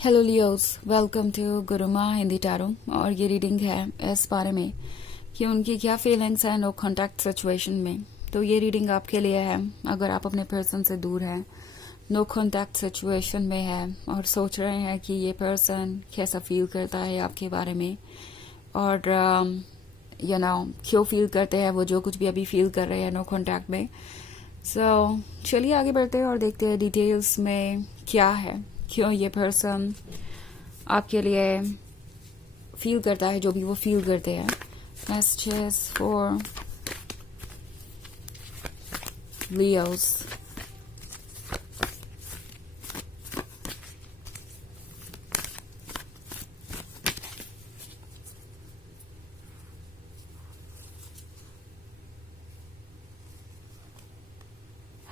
Hello Leos, welcome to Guruma Hindi tarot. और ये reading है इस बारे में कि उनकी क्या फीलिंग्स हैं नो कॉन्टैक्ट सिचुएशन में। तो ये रीडिंग आपके लिए है अगर आप अपने पर्सन से दूर हैं, नो कॉन्टैक्ट सिचुएशन में है और सोच रहे हैं कि ये पर्सन कैसा फील करता है आपके बारे में और क्यों फील करते हैं वो जो कुछ भी अभी फील कर रहे हैं नो कॉन्टैक्ट में। चलिए आगे बढ़ते हैं और देखते हैं डिटेल्स में क्या है, क्यों ये पर्सन आपके लिए फील करता है जो भी वो फील करते हैं। Messages for Leos.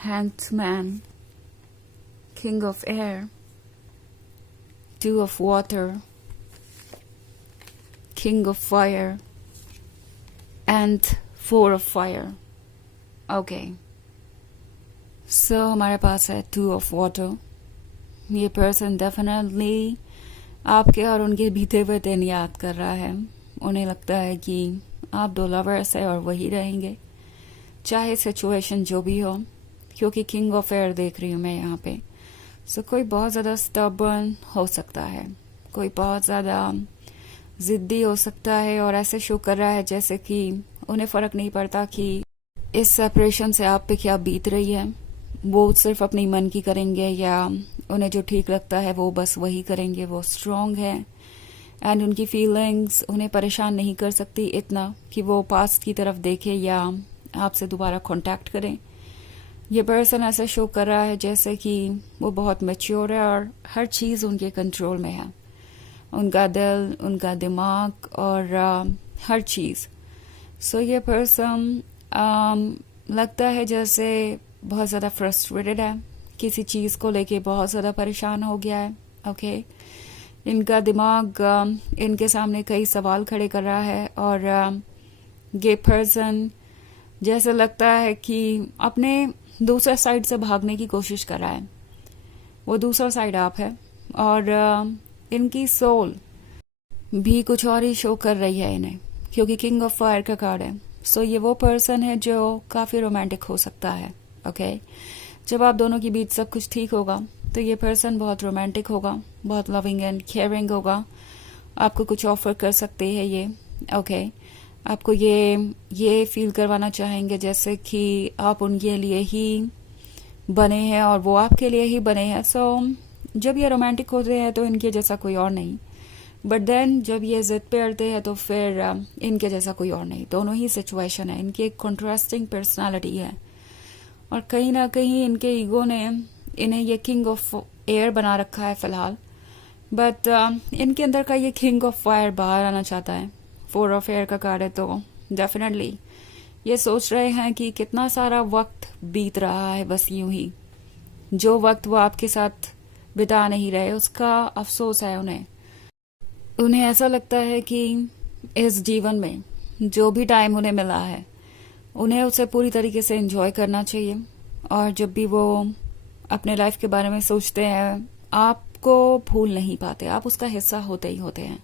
Hanged Man, King of Air, Two of Water, King of Fire, and Four of Fire. Okay. So हमारे पास है Two of Water. ये पर्सन डेफिनेटली आपके और उनके बीते हुए दिन याद कर रहा है। उन्हें लगता है कि आप दो लवर्स है और वही रहेंगे चाहे सिचुएशन जो भी हो, क्योंकि किंग ऑफ एयर देख रही हूँ मैं यहाँ पे। कोई बहुत ज़्यादा स्टबर्न हो सकता है, कोई बहुत ज़्यादा ज़िद्दी हो सकता है और ऐसे शो कर रहा है जैसे कि उन्हें फ़र्क नहीं पड़ता कि इस सेपरेशन से आप पे क्या बीत रही है। वो सिर्फ अपनी मन की करेंगे या उन्हें जो ठीक लगता है वो बस वही करेंगे। वो स्ट्रॉन्ग है एंड उनकी फीलिंग्स उन्हें परेशान नहीं कर सकती इतना कि वो पास्ट की तरफ देखे या आपसे दोबारा कांटेक्ट करें। ये पर्सन ऐसा शो कर रहा है जैसे कि वो बहुत मैच्योर है और हर चीज़ उनके कंट्रोल में है, उनका दिल, उनका दिमाग और हर चीज़। ये पर्सन लगता है जैसे बहुत ज़्यादा फ्रस्ट्रेटेड है, किसी चीज़ को लेके बहुत ज़्यादा परेशान हो गया है। ओके, इनका दिमाग इनके सामने कई सवाल खड़े कर रहा है और ये पर्सन जैसे लगता है कि अपने दूसरा साइड से भागने की कोशिश कर रहा है। वो दूसरा साइड आप है और इनकी सोल भी कुछ और ही शो कर रही है इन्हें, क्योंकि किंग ऑफ फायर का कार्ड है। ये वो पर्सन है जो काफ़ी रोमांटिक हो सकता है। ओके, जब आप दोनों के बीच सब कुछ ठीक होगा तो ये पर्सन बहुत रोमांटिक होगा, बहुत लविंग एंड केयरिंग होगा। आपको कुछ ऑफर कर सकते हैं ये। ओके, आपको ये फील करवाना चाहेंगे जैसे कि आप उनके लिए ही बने हैं और वो आपके लिए ही बने हैं। जब ये रोमांटिक होते हैं तो इनके जैसा कोई और नहीं, बट देन जब ये जिद पे अड़ते हैं तो फिर इनके जैसा कोई और नहीं। दोनों ही सिचुएशन है। इनकी एक कॉन्ट्रास्टिंग पर्सनालिटी है और कहीं ना कहीं इनके ईगो ने इन्हें ये किंग ऑफ एयर बना रखा है फिलहाल, बट इनके अंदर का ये किंग ऑफ फायर बाहर आना चाहता है। फोर ऑफ एयर का कार्ड है तो डेफिनेटली ये सोच रहे हैं कि कितना सारा वक्त बीत रहा है बस यूं ही। जो वक्त वो आपके साथ बिता नहीं रहे उसका अफसोस है उन्हें ऐसा लगता है कि इस जीवन में जो भी टाइम उन्हें मिला है उन्हें उसे पूरी तरीके से एंजॉय करना चाहिए। और जब भी वो अपने लाइफ के बारे में सोचते हैं आपको भूल नहीं पाते, आप उसका हिस्सा होते ही होते हैं।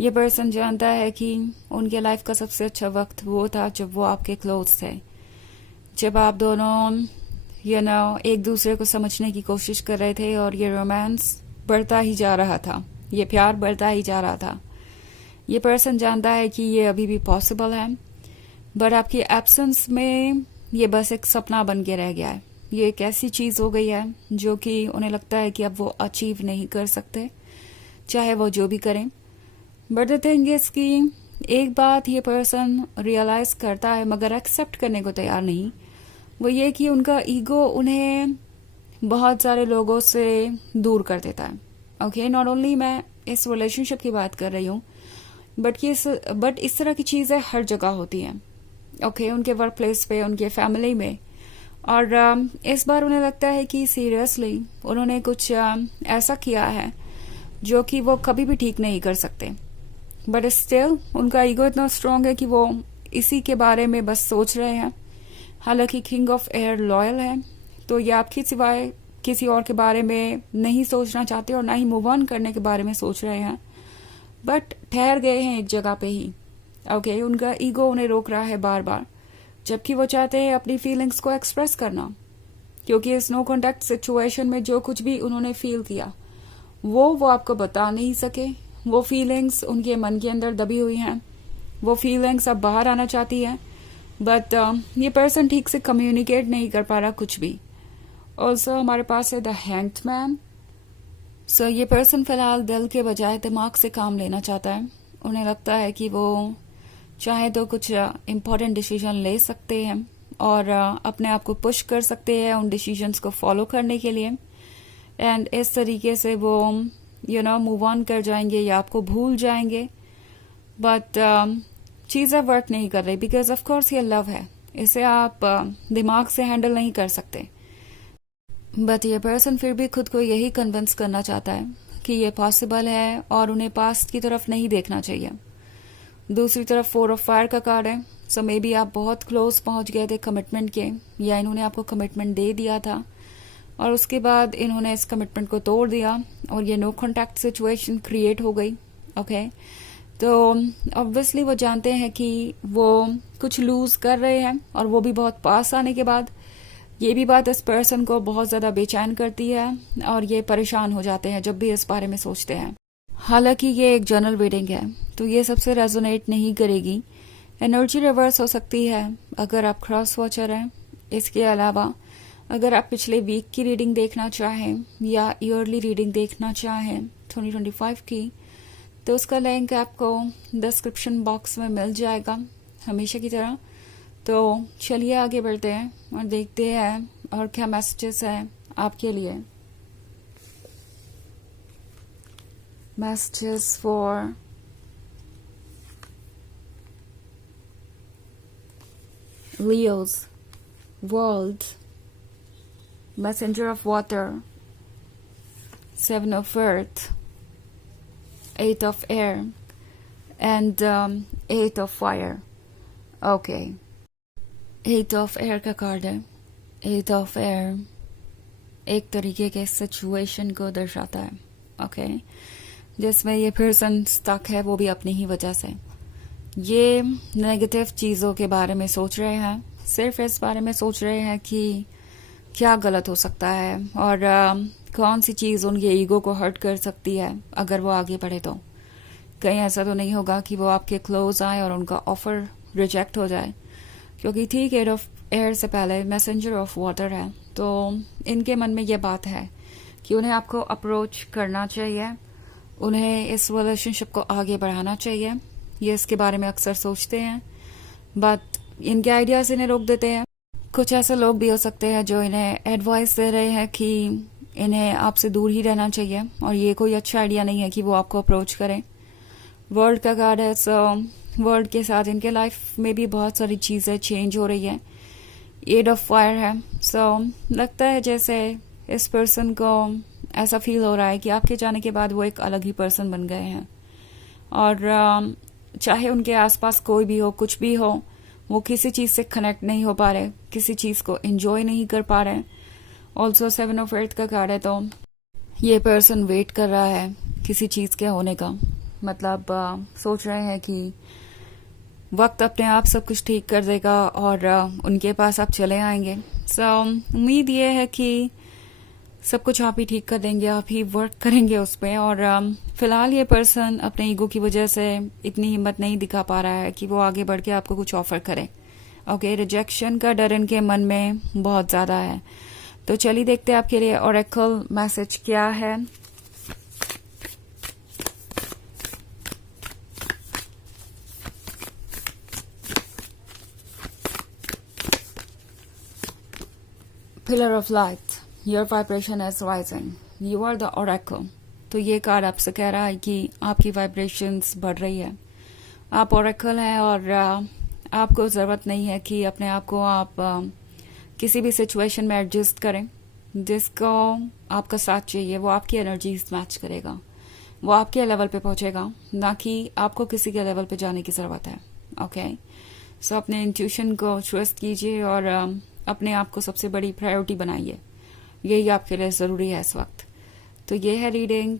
ये पर्सन जानता है कि उनके लाइफ का सबसे अच्छा वक्त वो था जब वो आपके क्लोज थे, जब आप दोनों एक दूसरे को समझने की कोशिश कर रहे थे और ये रोमांस बढ़ता ही जा रहा था, ये प्यार बढ़ता ही जा रहा था। ये पर्सन जानता है कि ये अभी भी पॉसिबल है, बट आपकी एब्सेंस में ये बस एक सपना बन के रह गया है। ये एक ऐसी चीज़ हो गई है जो कि उन्हें लगता है कि अब वो अचीव नहीं कर सकते, चाहे वो जो भी करें। बट द थिंग इज कि एक बात ये पर्सन रियलाइज करता है मगर एक्सेप्ट करने को तैयार नहीं, वो ये कि उनका ईगो उन्हें बहुत सारे लोगों से दूर कर देता है। ओके, नॉट ओनली मैं इस रिलेशनशिप की बात कर रही हूँ, बट इस तरह की चीज़ें हर जगह होती हैं। ओके, उनके वर्क प्लेस पे, उनके फैमिली में। और इस बार उन्हें लगता है कि सीरियसली उन्होंने कुछ ऐसा किया है जो कि वो कभी भी ठीक नहीं कर सकते, बट स्टिल उनका ईगो इतना स्ट्रांग है कि वो इसी के बारे में बस सोच रहे हैं। हालांकि किंग ऑफ एयर लॉयल है तो ये आपकी सिवाय किसी और के बारे में नहीं सोचना चाहते और ना ही मूव ऑन करने के बारे में सोच रहे हैं, बट ठहर गए हैं एक जगह पे ही। ओके, उनका ईगो उन्हें रोक रहा है बार बार, जबकि वो चाहते हैं अपनी फीलिंग्स को एक्सप्रेस करना, क्योंकि इस नो कॉन्टैक्ट सिचुएशन में जो कुछ भी उन्होंने फील किया वो आपको बता नहीं सके। वो फीलिंग्स उनके मन के अंदर दबी हुई हैं, वो फीलिंग्स अब बाहर आना चाहती है, बट ये पर्सन ठीक से कम्युनिकेट नहीं कर पा रहा कुछ भी। ऑल्सो हमारे पास है द हैंग्ड मैन। सो ये पर्सन फिलहाल दिल के बजाय दिमाग से काम लेना चाहता है। उन्हें लगता है कि वो चाहे तो कुछ इम्पोर्टेंट डिसीजन ले सकते हैं और अपने आप को पुश कर सकते हैं उन डिसीजंस को फॉलो करने के लिए, एंड इस तरीके से वो मूव ऑन कर जाएंगे या आपको भूल जाएंगे। बट चीज़ें वर्क नहीं कर रही, बिकॉज ऑफ कोर्स ये लव है, इसे आप दिमाग से हैंडल नहीं कर सकते। बट ये पर्सन फिर भी खुद को यही कन्विंस करना चाहता है कि ये पॉसिबल है और उन्हें पास्ट की तरफ नहीं देखना चाहिए। दूसरी तरफ 4 ऑफ फायर का कार्ड है। सो मे बी आप बहुत क्लोज पहुंच गए थे कमिटमेंट के, या इन्होंने आपको कमिटमेंट दे दिया था और उसके बाद इन्होंने इस कमिटमेंट को तोड़ दिया और ये नो कॉन्टैक्ट सिचुएशन क्रिएट हो गई। ओके, तो ऑब्वियसली वो जानते हैं कि वो कुछ लूज कर रहे हैं, और वो भी बहुत पास आने के बाद। ये भी बात इस पर्सन को बहुत ज़्यादा बेचैन करती है और ये परेशान हो जाते हैं जब भी इस बारे में सोचते हैं। हालांकि ये एक जनरल रीडिंग है तो ये सबसे रेजोनेट नहीं करेगी। एनर्जी रिवर्स हो सकती है अगर आप क्रॉस वॉचर हैं। इसके अलावा अगर आप पिछले वीक की रीडिंग देखना चाहें या ईयरली रीडिंग देखना चाहें 2025 की, तो उसका लिंक आपको डिस्क्रिप्शन बॉक्स में मिल जाएगा हमेशा की तरह। तो चलिए आगे बढ़ते हैं और देखते हैं और क्या मैसेजेस हैं आपके लिए। Messages for Leos, World, Messenger of Water, 7 of Earth, 8 of Air, and 8 of Fire. Okay. 8 of Air का कार्ड है। 8 of Air एक तरीके के सिचुएशन को दर्शाता है, ओके, जिसमें ये पर्सन स्टक है, वो भी अपनी ही वजह से। ये नेगेटिव चीज़ों के बारे में सोच रहे हैं, सिर्फ इस बारे में सोच रहे हैं कि क्या गलत हो सकता है और कौन सी चीज़ उनके ईगो को हर्ट कर सकती है अगर वो आगे बढ़े। तो कहीं ऐसा तो नहीं होगा कि वो आपके क्लोज आए और उनका ऑफर रिजेक्ट हो जाए, क्योंकि ठीक 8 ऑफ एयर से पहले मैसेंजर ऑफ वाटर है। तो इनके मन में ये बात है कि उन्हें आपको अप्रोच करना चाहिए, उन्हें इस रिलेशनशिप को आगे बढ़ाना चाहिए। ये इसके बारे में अक्सर सोचते हैं, बट इनके आइडियाज इन्हें रोक देते हैं। कुछ ऐसे लोग भी हो सकते हैं जो इन्हें एडवाइस दे रहे हैं कि इन्हें आपसे दूर ही रहना चाहिए और ये कोई अच्छा आइडिया नहीं है कि वो आपको अप्रोच करें। वर्ल्ड का कार्ड है, सो वर्ल्ड के साथ इनके लाइफ में भी बहुत सारी चीज़ें चेंज हो रही है। 8 ऑफ फायर है, सो लगता है जैसे इस पर्सन को ऐसा फील हो रहा है कि आपके जाने के बाद वो एक अलग ही पर्सन बन गए हैं और चाहे उनके आसपास कोई भी हो, कुछ भी हो, वो किसी चीज़ से कनेक्ट नहीं हो पा रहे, किसी चीज़ को एंजॉय नहीं कर पा रहे। ऑल्सो 7 ऑफ अर्थ का कार्ड है, तो ये पर्सन वेट कर रहा है किसी चीज़ के होने का, मतलब सोच रहे हैं कि वक्त अपने आप सब कुछ ठीक कर देगा और उनके पास आप चले आएंगे। सो उम्मीद ये है कि सब कुछ आप ही ठीक कर देंगे, आप ही वर्क करेंगे उस पर। और फिलहाल ये पर्सन अपने ईगो की वजह से इतनी हिम्मत नहीं दिखा पा रहा है कि वो आगे बढ़ के आपको कुछ ऑफर करे। ओके, रिजेक्शन का डर इनके मन में बहुत ज़्यादा है। तो चलिए देखते हैं आपके लिए ओरेकल मैसेज क्या है। Pillar of light, your vibration is rising, you are the oracle. तो ये कार्ड आपसे कह रहा है कि आपकी वाइब्रेशंस बढ़ रही है, आप ओरेकल हैं और आपको ज़रूरत नहीं है कि अपने आप को आप किसी भी सिचुएशन में एडजस्ट करें। जिसको आपका साथ चाहिए वो आपकी एनर्जी मैच करेगा, वो आपके लेवल पे पहुंचेगा, ना कि आपको किसी के लेवल पे जाने की ज़रूरत है। ओके, सो अपने इंट्यूशन को ट्रस्ट कीजिए और अपने आप को सबसे बड़ी प्रायोरिटी बनाइए। यही आपके लिए ज़रूरी है इस वक्त। तो ये है रीडिंग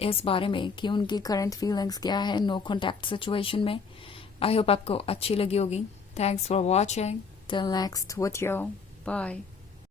इस बारे में कि उनकी करंट फीलिंग्स क्या है नो कॉन्टैक्ट सिचुएशन में। आई होप आपको अच्छी लगी होगी। Thanks for watching. Till next video, bye.